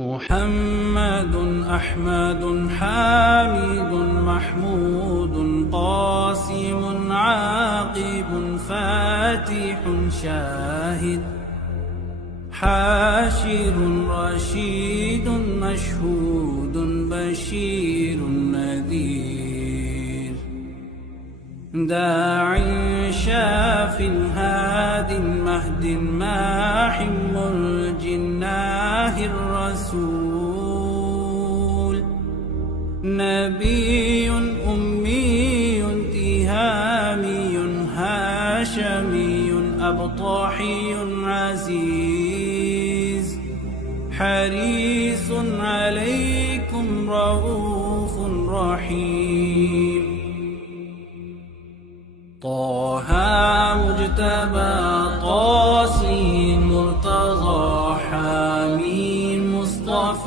محمد أحمد حامد محمود قاسم عاقب فاتح شاهد حاشر رشيد مشهود بشير نذير داع شاف هاد مهد ماح الجناه الرسول نبي أمي تهامي هاشمي أبطاحي عزيز حريص عليكم رؤوف رحيم طه مجتبى طاسين مرتضى حامين مصطفى